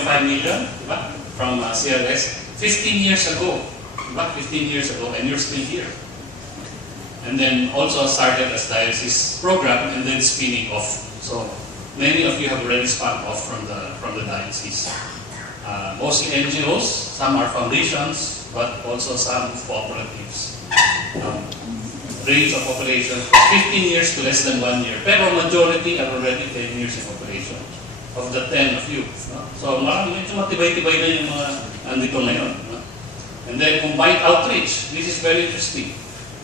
1.5 million, diba? From CRS 15 years ago, diba? 15 years ago, and you're still here. And then also started as diocese program and then spinning off. So many of you have already spun off from the diocese. Mostly NGOs, some are foundations, but also some cooperatives. Range of operation from 15 years to less than 1 year. Pero majority are already 10 years in operation of the 10 of you. No? So medyo matibay-tibay na yung mga nandito ngayon. No? And then combined outreach. This is very interesting.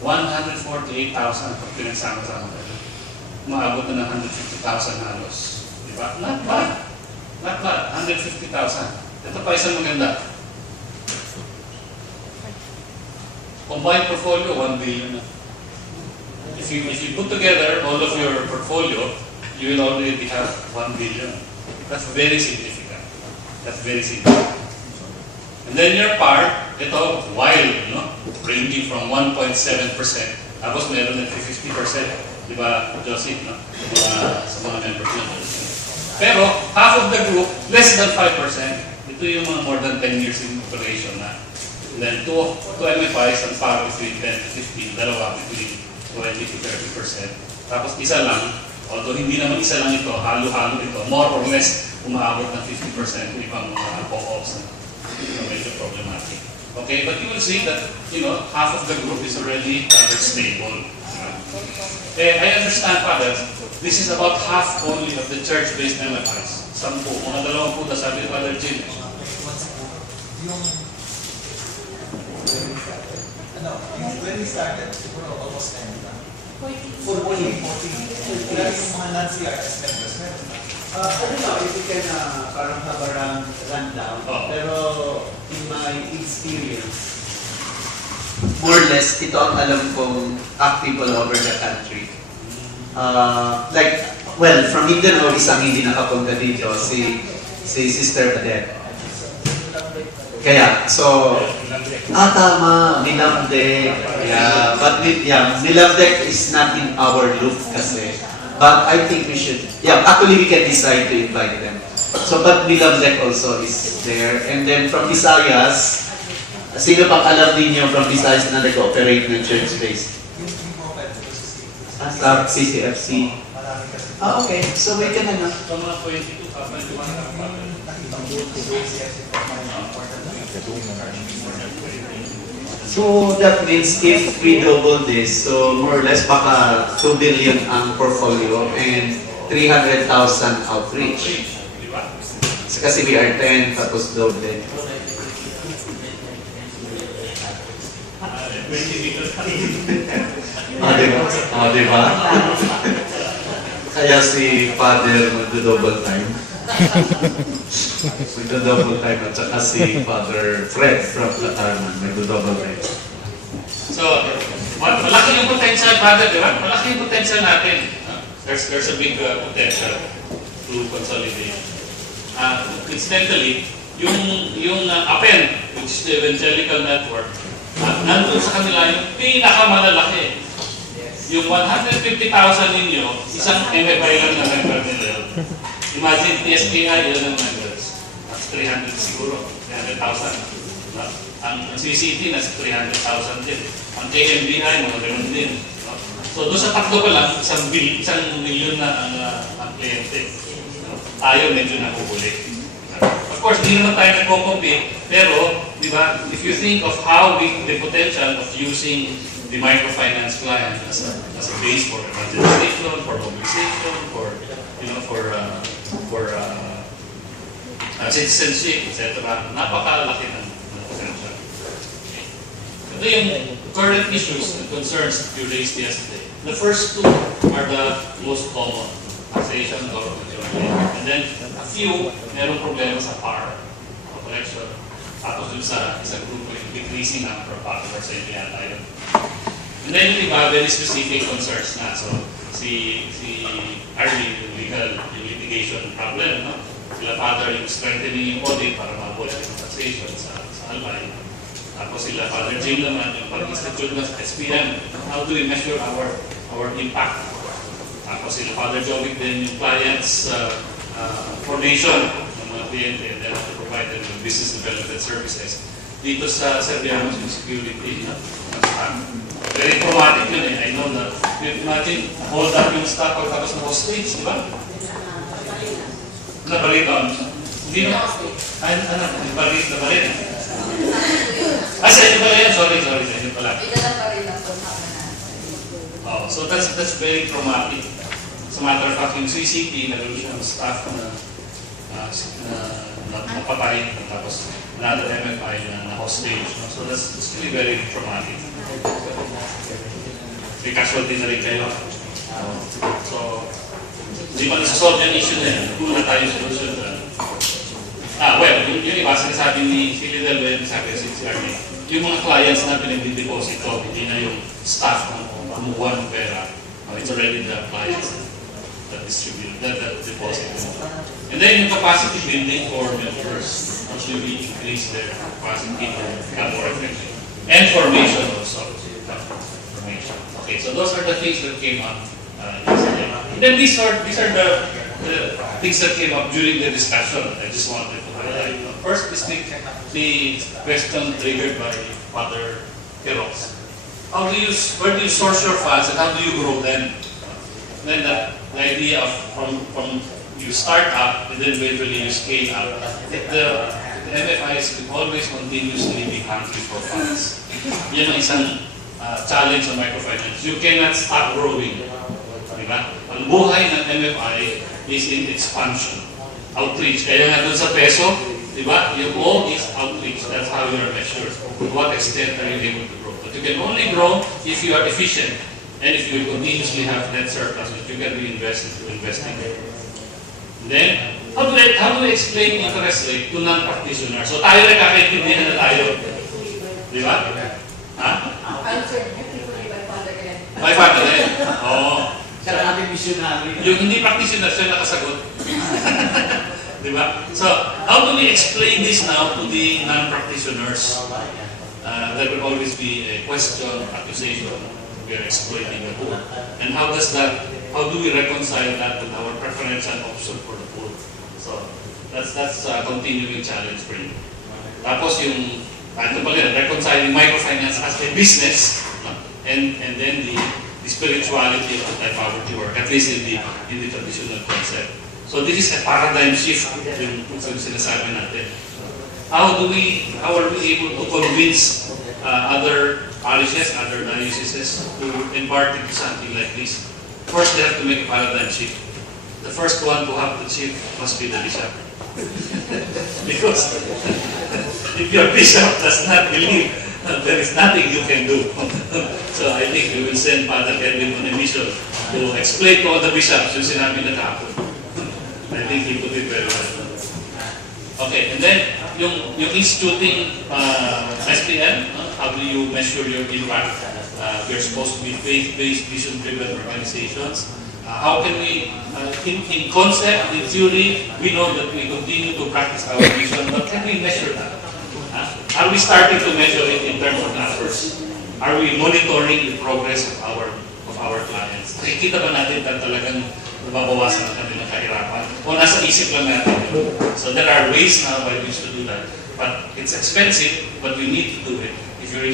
148,000 pag pinagsama-sama. Umaabot na ng 150,000 halos. Diba? Not bad. Not bad. 150,000. Ito pa isang maganda. Combined portfolio, 1 billion na. If you put together all of your portfolio, you will already have 1 billion. That's very significant. That's very significant. And then your part, ito, wild, no? Ranging from 1.7%. Tapos meron na 50%. Di ba, Joseph, no? Sa mga members natin. Pero, half of the group, less than 5%. Ito yung mga more than 10 years in operation na. And then, two MFIs, ang paro between 10 to 15, dalawa between 20 to 30%. Tapos isa lang, although hindi naman isa lang ito, halo-halo ito, more or less, umaabot ng 50% yung ibang mga co-ops na medyo problematic. Okay, but you will see that, half of the group is already rather stable. I understand, Father, this is about half only of the church-based MFIs. 10, mga 20 sabi ni Father Jim. When we started, siguro almost 10 na. 14. Wala yung mga non-CRS members. I don't know if you can parang have a rundown, pero in my experience, more or less, ito ang alam kong active all over the country. From Mindanao, isang hindi nakapunta dito, si Sister Adele. Kaya, tama, Nilamdek. Yeah, but Nilamdek is not in our loop kasi. But I think we should, actually we can decide to invite them. So, but Nilamdek also is there. And then from Visayas, sino pang alam ninyo from Visayas na nag-operate ng church space? Sa CCFC. Okay. So we can So that means if we double this, so more or less baka 2 billion ang portfolio and 300,000 outreach. Kasi we are 10 tapos double. Diba? Kaya si Father magdo-double time. Magdo-double time at saka si Father Fred from Katarman magdo-double time. So, malaki yung potential, Father, di ba? Malaki yung potential natin. There's a big potential to consolidate. Incidentally, yung APEN, which is the Evangelical Network, nandun sa kanila yung pinakamalalaki. Yung 150,000 ninyo, isang MFI lang na member nila. Imagine, TSPI, ilan ang members? That's 300 siguro, 300,000. Ang CCT, nasa 300,000 din. Ang KMBI, mga ganun din. So, doon sa tatlo pa lang, 1 milyon na ang kliyente. Tayo medyo nakuhuli. Of course, hindi naman tayo nagko-compete, pero, di ba, if you think of how the potential of using the microfinance client as a base for evangelization, for mobilization, for citizenship, etc. Napakalaki ng potential. Ito yung current issues and concerns that you raised yesterday. The first two are the most common: taxation, government joint, and then a few merong problema sa PAR, collection. Tapos dun sa isang grupo yung decreasing number of followers sa inyo yata yun. And then yung iba, very specific concerns na. So, si Arlie, yung legal, yung litigation problem, no? Sila Father, yung strengthening yung audit para ma-avoid yung taxation sa Albay. Tapos sila Father Jim naman, yung pag-institute ng SPM, how do we measure our impact? Tapos sila Father Jovic din, yung clients formation, yung mga kliyente and then to provide them with business development services. Dito sa Serbianos yung security, very traumatic yun eh. I know that. Imagine, hold up yung stock pagkatapos ng hostage, di ba? Nabalita. Hindi na. Ano? Nabalita. Sa inyo pala yan. Sorry, sa inyo pala. Oh, so that's very traumatic. As a matter of fact, yung CCT, nagawin siya ng staff na napatay, tapos another MFI na hostage. No? So that's really very traumatic. May casualty na rin kayo. So, hindi pa nasa-solve yung issue na yan. Kung na tayo solution na. Well, yung iba, sinasabi ni Philly Del Bel, sabi si Arne, yung mga clients na pinag-deposito, hindi na yung staff na kumuha ng pera. It's already the clients that distribute, that deposit. And then yung capacity building for members, actually we increase their capacity to become more effective. And formation also. Formation. Okay, so those are the things that came up yesterday. And then these are the things that came up during the discussion. I just wanted to highlight. First is the question triggered by Father Keros. Where do you source your funds and how do you grow them? Then the idea of from you start up and then eventually you scale up. The MFIs will always continuously be hungry for funds. Yan ang isang challenge sa microfinance. You cannot stop growing. Diba? Ang buhay ng MFI is in expansion. Outreach. Kaya nga dun sa peso, diba? Yung O is outreach. That's how you are measured. To what extent are you able to grow? But you can only grow if you are efficient and if you continuously have net surplus that you can reinvest into investing. Then, how do we explain interest rate to non-practitioners? So tayo rin kakaintindihan na tayo. Di ba? Ha? By Father rin. Oo. Siya ang ating missionary. Yung hindi practitioner, siya nakasagot. Di ba? So, how do we explain this now to the non-practitioners? There will always be a question, accusation, we are exploiting the poor. And how do we reconcile that with our preferential option for the poor? So, that's a continuing challenge for you. Tapos yung, ito pala, reconciling microfinance as a business, and then the spirituality of anti-poverty work, at least in the traditional concept. So this is a paradigm shift yung sinasabi natin. How are we able to convince other parishes, other dioceses to embark into something like this? First, they have to make a paradigm shift. The first one to have the shift must be the bishop. Because if your bishop does not believe, there is nothing you can do. So I think we will send Father Edwin on a mission to explain to all the bishops yung sinabi na kahapon. I think he put it very well. Okay, and then yung instituting SPM, how do you measure your impact? We're supposed to be faith-based, vision-driven organizations. How can we, in concept, in theory, we know that we continue to practice our vision, but can we measure that? Are we starting to measure it in terms of numbers? Are we monitoring the progress of our clients? Nakikita ba natin na talagang nababawasan ang kanilang kahirapan? O nasa isip lang natin? So there are ways now by which to do that. But it's expensive, but you need to do it if you're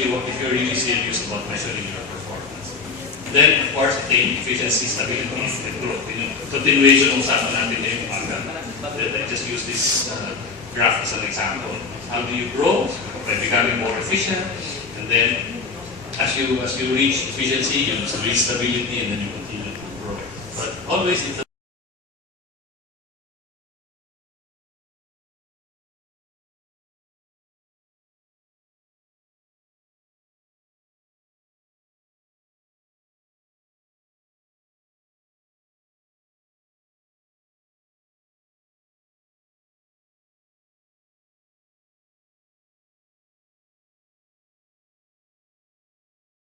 really serious about measuring your performance. Then, of course, attain efficiency, stability, and growth. Yung continuation ng usapan natin ngayong umaga. I just use this graph as an example. How do you grow? By becoming more efficient, and then as you reach efficiency, you reach stability, and then you continue to grow. But always